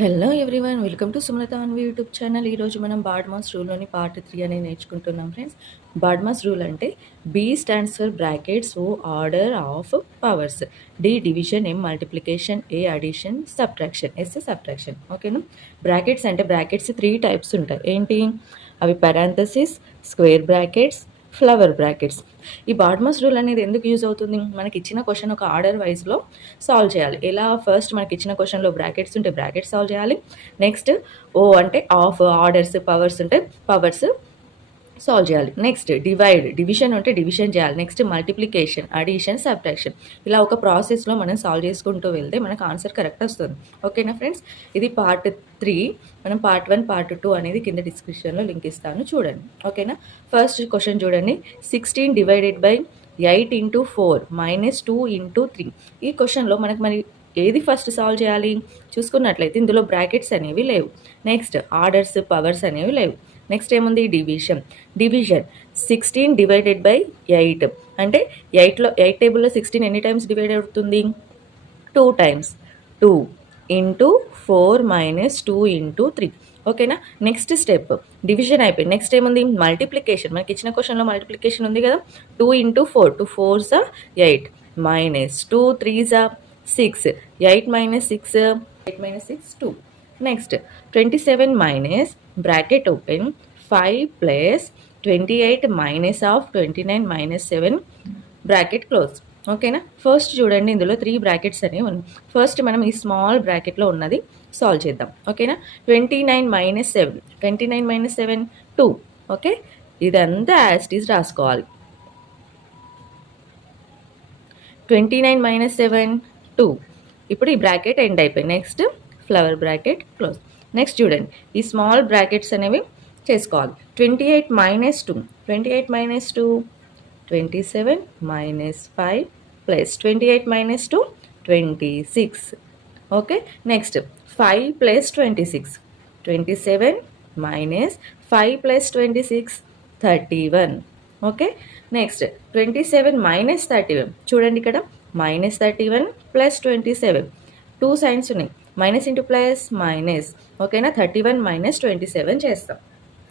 Hello everyone, welcome to Sumalatha Anvi YouTube channel. ఈరోజు మనం BODMAS రూల్లోని పార్ట్ 3 అనేది నేర్చుకుంటున్నాం ఫ్రెండ్స్. బాడ్మాస్ రూల్ అంటే B stands for brackets, O order of powers, D division, M multiplication, A addition, subtraction, S subtraction. ఓకేనా. Brackets అంటే brackets 3 types ఉంటాయి. ఏంటి అవి? Parenthesis, square brackets, flower brackets. ఈ బాడ్మాస్ రూల్ అనేది ఎందుకు యూజ్ అవుతుంది? మనకి ఇచ్చిన క్వశ్చన్ ఒక ఆర్డర్ వైజ్లో సాల్వ్ చేయాలి. ఎలా? ఫస్ట్ మనకి ఇచ్చిన క్వశ్చన్లో బ్రాకెట్స్ ఉంటే బ్రాకెట్స్ సాల్వ్ చేయాలి. నెక్స్ట్ ఓ అంటే ఆఫ్, ఆర్డర్స్, పవర్స్ ఉంటే పవర్స్ సాల్వ్ చేయాలి. నెక్స్ట్ డివిజన్ ఉంటే డివిజన్ చేయాలి. Next multiplication, addition, subtraction. ఇలా ఒక ప్రాసెస్లో మనం సాల్వ్ చేసుకుంటూ వెళ్తే మనకు ఆన్సర్ కరెక్ట్ వస్తుంది. ఓకేనా ఫ్రెండ్స్, ఇది పార్ట్ 3. మనం పార్ట్ 1, పార్ట్ 2 అనేది కింద డిస్క్రిప్షన్లో లింక్ ఇస్తాను, చూడండి. ఓకేనా. ఫస్ట్ క్వశ్చన్ చూడండి. 16 divided by 8 into 4 minus 2 into 3. ఈ క్వశ్చన్లో మనకు మరి ఏది ఫస్ట్ సాల్వ్ చేయాలి? చూసుకున్నట్లయితే ఇందులో బ్రాకెట్స్ అనేవి లేవు. నెక్స్ట్ ఆర్డర్స్, పవర్స్ అనేవి లేవు. నెక్స్ట్ ఏముంది? డివిజన్. 16 డివైడెడ్ బై 8 అంటే 8 టేబుల్లో 16 ఎన్ని టైమ్స్ డివైడ్ అవుతుంది? 2 టైమ్స్. 2 into 4 minus 2 into 3. ఓకేనా. నెక్స్ట్ స్టెప్ డివిజన్ అయిపోయింది. నెక్స్ట్ ఏముంది? మల్టిప్లికేషన్. మనకి ఇచ్చిన క్వశ్చన్లో మల్టిప్లికేషన్ ఉంది కదా. 2 into 4, 2 4s 8 minus 2 3s 6, 8 minus 6 2. Next 27 minus bracket open 5 plus 28 minus of 29 minus 7 bracket close. ఓకేనా. ఫస్ట్ చూడండి, ఇందులో 3 బ్రాకెట్స్ అనేవి ఉన్నాయి. ఫస్ట్ మనం ఈ స్మాల్ బ్రాకెట్లో ఉన్నది సాల్వ్ చేద్దాం. ఓకేనా. 29 మైనస్ 7 2. ఓకే, ఇదంతా యాజ్ ఇట్ ఈజ్ రాసుకోవాలి. 29 మైనస్ 7 2. ఇప్పుడు ఈ బ్రాకెట్ ఎండ్ అయిపోయింది. Next flower bracket close. Next చూడండి, ఈ స్మాల్ బ్రాకెట్స్ అనేవి చేసుకోవాలి. 28 minus 2, 27 minus 5 plus 28 minus 2 26. Okay. Next 5 plus 26, 27 minus 5 plus 26 31. Okay. Next 27 minus 31. చూడండి ఇక్కడ మైనస్ 31 ప్లస్ 27, 2 సైన్స్ ఉన్నాయి. Minus into plus minus. ఓకేనా. 31 మైనస్ 27 చేస్తాం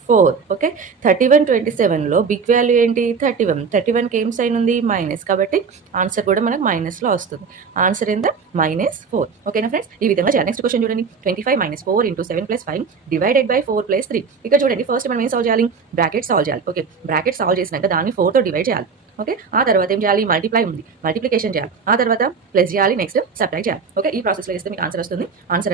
4. ఓకే. 31 27లో బిగ్ వాల్యూ ఏంటి? 31. 31కి ఏం సైన్ ఉంది? మైనస్. కాబట్టి ఆన్సర్ కూడా మనకు మైనస్లో వస్తుంది. ఆన్సర్ ఎంత? -4. ఓకేనా ఫ్రెండ్స్, ఈ విధంగా చేయాలి. నెక్స్ట్ క్వశ్చన్ చూడండి. 25 minus 4 into 7 plus 5 divided by 4 plus 3. ఇక్కడ చూడండి, ఫస్ట్ మనం ఏం సాల్వ్ చేయాలి? బ్రాకెట్ సాల్వ్ చేయాలి. ఓకే, బ్రాకెట్ సాల్వ్ చేసినాక దాన్ని 4తో డివైడ్ చేయాలి. ఓకే, ఆ తర్వాత ఏం చేయాలి? మల్టిప్లై ఉంది, మల్టిప్లికేషన్ చేయాలి. ఆ తర్వాత ప్లస్ చేయాలి. నెక్స్ట్ సబ్ట్రాక్ట్ చేయాలి. ఓకే, ఈ ప్రాసెస్లో చేస్తే మీకు ఆన్సర్ వస్తుంది. ఆన్సర్